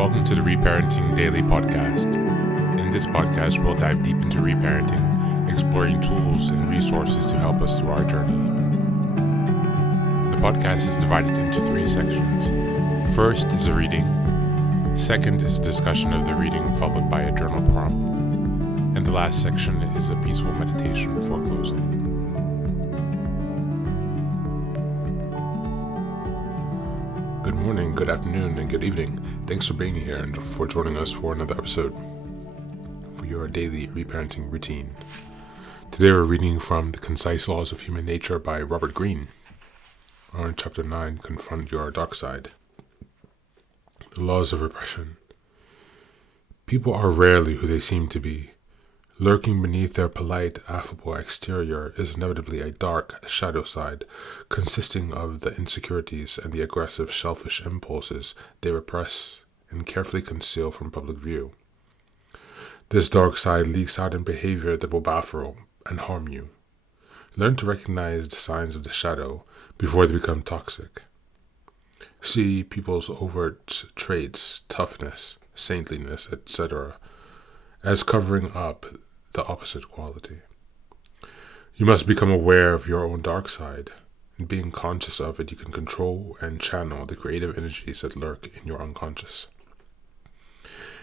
Welcome to the Reparenting Daily podcast. In this podcast, we'll dive deep into reparenting, exploring tools and resources to help us through our journey. The podcast is divided into 3 sections. First is a reading. Second is a discussion of the reading, followed by a journal prompt. And the last section is a peaceful meditation for closing. Good morning, good afternoon, and good evening. Thanks for being here and for joining us for another episode for your daily reparenting routine. Today we're reading from The Concise Laws of Human Nature by Robert Greene. We're on Chapter 9, Confront Your Dark Side. The Laws of Repression. People are rarely who they seem to be. Lurking beneath their polite, affable exterior is inevitably a dark shadow side, consisting of the insecurities and the aggressive, selfish impulses they repress and carefully conceal from public view. This dark side leaks out in behavior that will baffle and harm you. Learn to recognize the signs of the shadow before they become toxic. See people's overt traits, toughness, saintliness, etc., as covering up the opposite quality. You must become aware of your own dark side, and being conscious of it, you can control and channel the creative energies that lurk in your unconscious.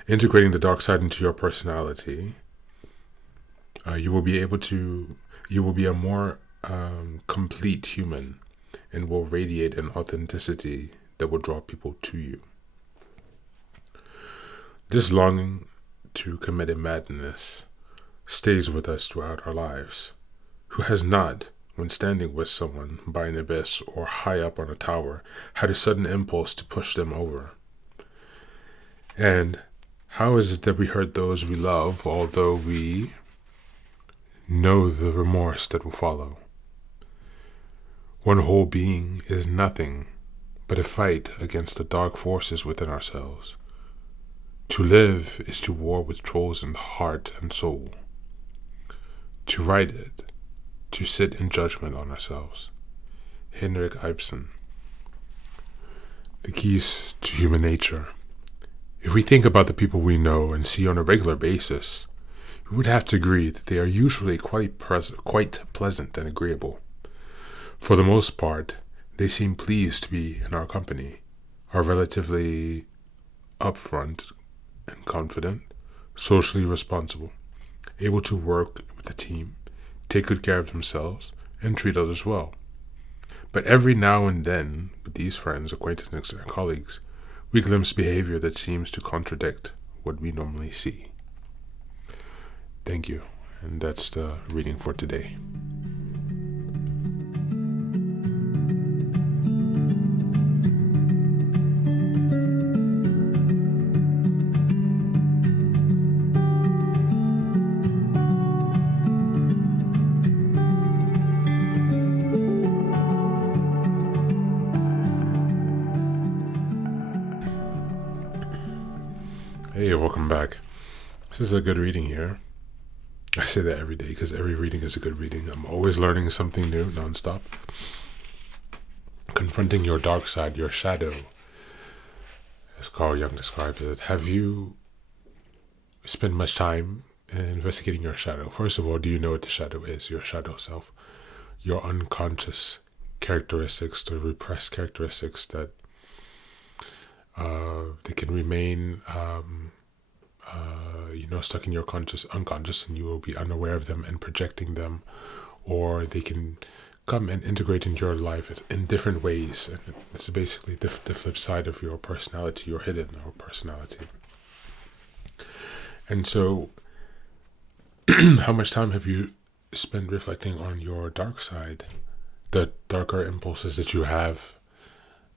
Integrating the dark side into your personality, you will be a more complete human and will radiate an authenticity that will draw people to you. This longing to commit a madness stays with us throughout our lives. Who has not, when standing with someone by an abyss or high up on a tower, had a sudden impulse to push them over? And how is it that we hurt those we love, although we know the remorse that will follow? One whole being is nothing but a fight against the dark forces within ourselves. To live is to war with trolls in heart and soul. To right it, to sit in judgment on ourselves. Henrik Ibsen. The keys to human nature. If we think about the people we know and see on a regular basis, we would have to agree that they are usually quite pleasant and agreeable. For the most part, they seem pleased to be in our company, are relatively upfront and confident, socially responsible, able to work with a team, take good care of themselves, and treat others well. But every now and then, with these friends, acquaintances, and colleagues, we glimpse behavior that seems to contradict what we normally see. Thank you, and that's the reading for today. Hey, welcome back. This is a good reading here. I say that every day because every reading is a good reading. I'm always learning something new, nonstop. Confronting your dark side, your shadow, as Carl Jung describes it. Have you spent much time investigating your shadow? First of all, do you know what the shadow is? Your shadow self, your unconscious characteristics, the repressed characteristics that they can remain stuck in your unconscious, and you will be unaware of them and projecting them, or they can come and integrate into your life in different ways. And it's basically the flip side of your personality, your hidden personality. And so, how much time have you spent reflecting on your dark side, the darker impulses that you have,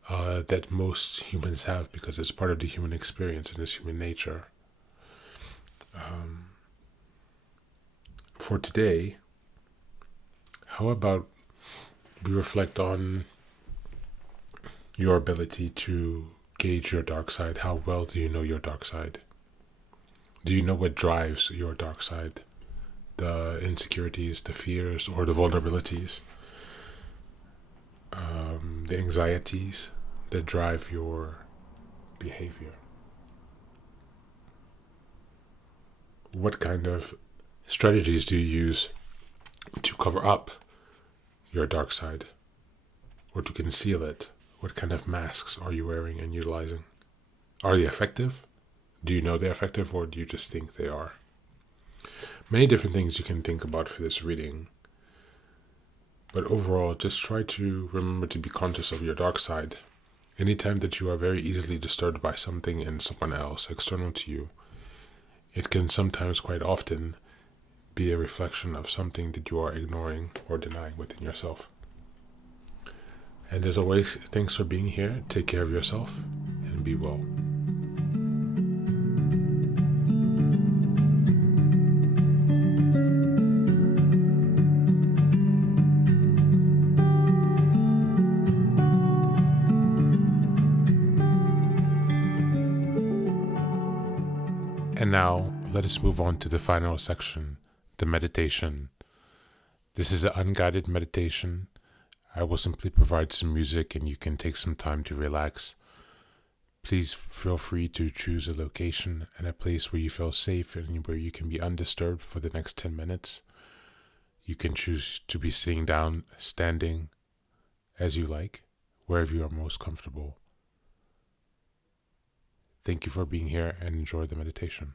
that most humans have, because it's part of the human experience and it's human nature. For today, how about we reflect on your ability to gauge your dark side? How well do you know your dark side? Do you know what drives your dark side? The insecurities, the fears, or the vulnerabilities? The anxieties that drive your behavior. What kind of strategies do you use to cover up your dark side or to conceal it? What kind of masks are you wearing and utilizing? Are they effective? Do you know they're effective, or do you just think they are? Many different things you can think about for this reading. But overall, just try to remember to be conscious of your dark side. Anytime that you are very easily disturbed by something in someone else external to you, it can sometimes, quite often, be a reflection of something that you are ignoring or denying within yourself. And as always, thanks for being here. Take care of yourself and be well. And now, let us move on to the final section, the meditation. This is an unguided meditation. I will simply provide some music and you can take some time to relax. Please feel free to choose a location and a place where you feel safe and where you can be undisturbed for the next 10 minutes. You can choose to be sitting down, standing, as you like, wherever you are most comfortable. Thank you for being here and enjoy the meditation.